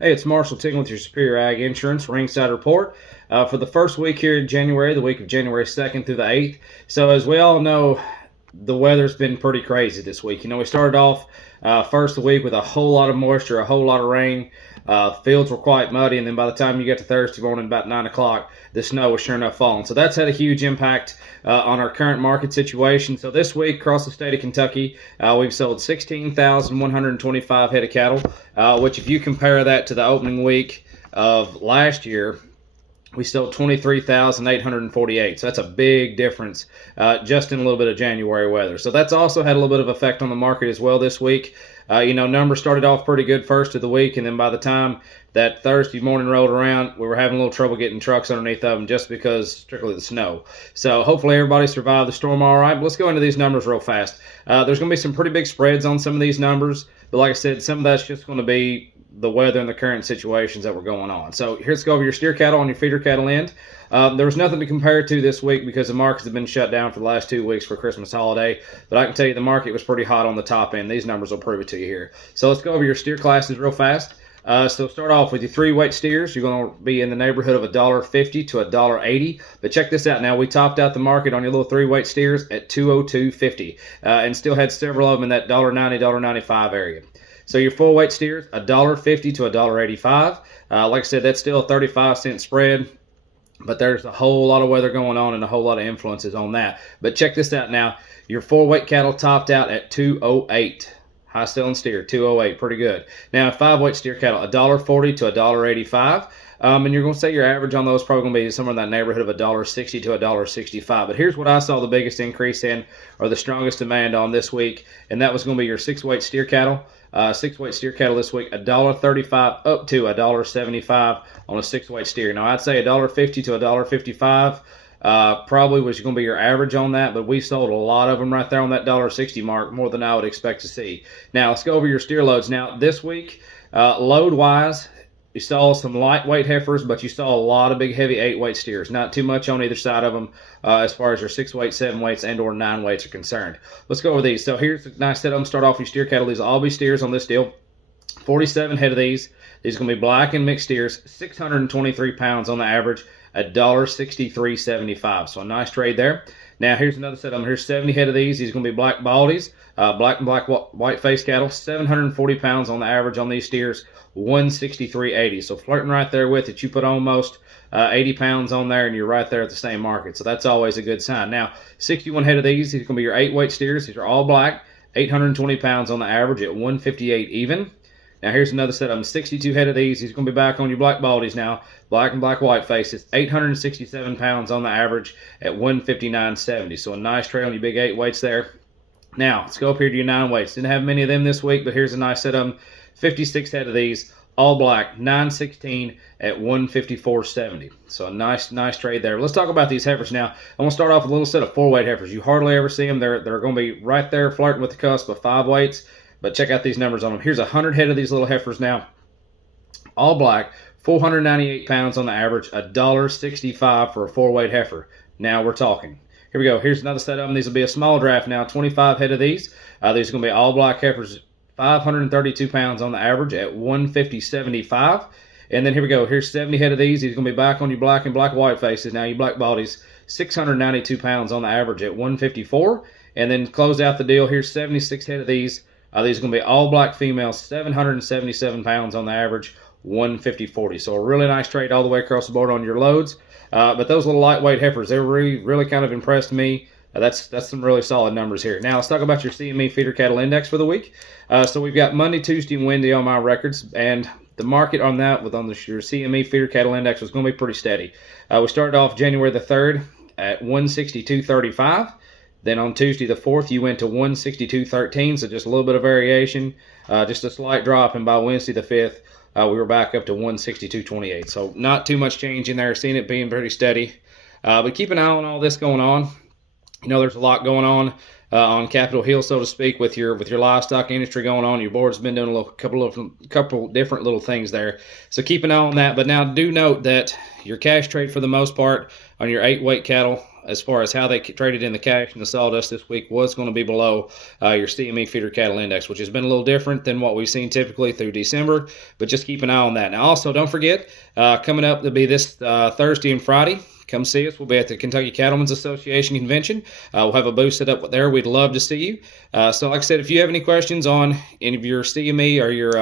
Hey, it's Marshall Tiggin with your Superior Ag Insurance Ringside Report for the first week here in January, the week of January 2nd through the 8th. So, as we all know, the weather's been pretty crazy this week. We started off first the week with a whole lot of moisture, a whole lot of rain. Fields were quite muddy, and then by the time you get to Thursday morning, about 9 o'clock, the snow was sure enough falling. So that's had a huge impact on our current market situation. So this week, across the state of Kentucky, we've sold 16,125 head of cattle, which if you compare that to the opening week of last year, we sold 23,848. So that's a big difference just in a little bit of January weather. So that's also had a little bit of effect on the market as well this week. Numbers started off pretty good first of the week, and then by the time that Thursday morning rolled around, we were having a little trouble getting trucks underneath of them just because strictly the snow. So hopefully everybody survived the storm all right. But let's go into these numbers real fast. There's going to be some pretty big spreads on some of these numbers, but like I said, some of that's just going to be the weather and the current situations that were going on. So here's go over your steer cattle on your feeder cattle end. There was nothing to compare to this week because the markets have been shut down for the last 2 weeks for Christmas holiday. But I can tell you the market was pretty hot on the top end. These numbers will prove it to you here. So let's go over your steer classes real fast. So start off with your 3-weight steers. You're going to be in the neighborhood of $1.50 to $1.80. But check this out now. We topped out the market on your little 3-weight steers at $202.50 and still had several of them in that $1.90, $1.95 area. So your full weight steers, $1.50 to $1.85. Like I said, that's still a 35-cent spread, but there's a whole lot of weather going on and a whole lot of influences on that. But check this out now. Your 4-weight cattle topped out at $2.08. High selling steer, $2.08, pretty good. Now, 5-weight steer cattle, $1.40 to $1.85. And you're going to say your average on those is probably going to be somewhere in that neighborhood of $1.60 to $1.65. But here's what I saw the biggest increase in, or the strongest demand on this week, and that was going to be your 6-weight steer cattle. 6-weight steer cattle this week, $1.35 up to $1.75 on a 6-weight steer. Now, I'd say $1.50 to $1.55 probably was going to be your average on that, but we sold a lot of them right there on that $1.60 mark, more than I would expect to see. Now, let's go over your steer loads. Now, this week, load-wise, you saw some lightweight heifers, but you saw a lot of big, heavy 8-weight steers. Not too much on either side of them as far as your 6-weight, 7-weights, and or 9-weights are concerned. Let's go over these. So here's a nice set of them. Start off with your steer cattle. These will all be steers on this deal. 47 head of these. These are going to be black and mixed steers. 623 pounds on the average. $1.6375. So a nice trade there. Now here's another set of them. Here's 70 head of these. These are going to be black baldies. Black and black white face cattle. 740 pounds on the average on these steers. 163.80. So flirting right there with it. You put almost 80 pounds on there and you're right there at the same market. So that's always a good sign. Now, 61 head of these. These are going to be your 8-weight steers. These are all black. 820 pounds on the average at 158 even. Now here's another set of them. 62 head of these. He's going to be back on your black baldies now. Black and black white faces. 867 pounds on the average at 159.70. So a nice trade on your big 8 weights there. Now let's go up here to your 9 weights. Didn't have many of them this week, but here's a nice set of them. 56 head of these. All black. 916 at 154.70. So a nice trade there. Let's talk about these heifers now. I'm going to start off with a little set of 4-weight heifers. You hardly ever see them. They're going to be right there flirting with the cusp of 5 weights. But check out these numbers on them. Here's 100 head of these little heifers now. All black, 498 pounds on the average, $1.65 for a 4-weight heifer. Now we're talking. Here we go. Here's another set of them. These will be a small draft now. 25 head of these. These are going to be all black heifers, 532 pounds on the average at 150.75. And then here we go. Here's 70 head of these. These are going to be back on your black and black white faces. Now your black baldies, 692 pounds on the average at 154. And then close out the deal. Here's 76 head of these. These are going to be all black females, 777 pounds on the average, 150.40. So a really nice trade all the way across the board on your loads. But those little lightweight heifers, they really kind of impressed me. That's some really solid numbers here. Now let's talk about your CME feeder cattle index for the week. So we've got Monday, Tuesday, and Wednesday on my records, and the market on that your CME feeder cattle index was going to be pretty steady. We started off January the 3rd at 162.35. Then on Tuesday the 4th, you went to 162.13, so just a little bit of variation, just a slight drop. And by Wednesday the 5th, we were back up to 162.28. So not too much change in there, seeing it being pretty steady. But keep an eye on all this going on. There's a lot going on on Capitol Hill, so to speak, with your livestock industry going on. Your board's been doing a couple different little things there, so keep an eye on that. But now do note that your cash trade for the most part on your 8 weight cattle, as far as how they traded in the cash and the sawdust this week, was going to be below your CME feeder cattle index, which has been a little different than what we've seen typically through December. But just keep an eye on that. Now, also, don't forget, coming up to be this Thursday and Friday, come see us. We'll be at the Kentucky Cattlemen's Association convention. We'll have a booth set up there. We'd love to see you. So like I said, if you have any questions on any of your CME or your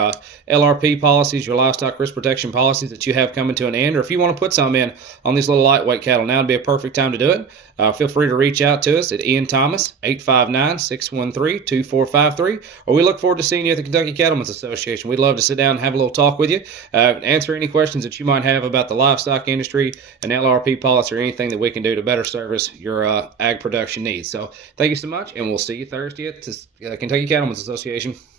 LRP policies, your livestock risk protection policies that you have coming to an end, or if you want to put some in on these little lightweight cattle, now would be a perfect time to do it. Feel free to reach out to us at Ian Thomas, 859-613-2453, or we look forward to seeing you at the Kentucky Cattlemen's Association. We'd love to sit down and have a little talk with you, answer any questions that you might have about the livestock industry and LRP policy, or anything that we can do to better service your ag production needs. So thank you so much, and we'll see you Thursday at the Kentucky Cattlemen's Association.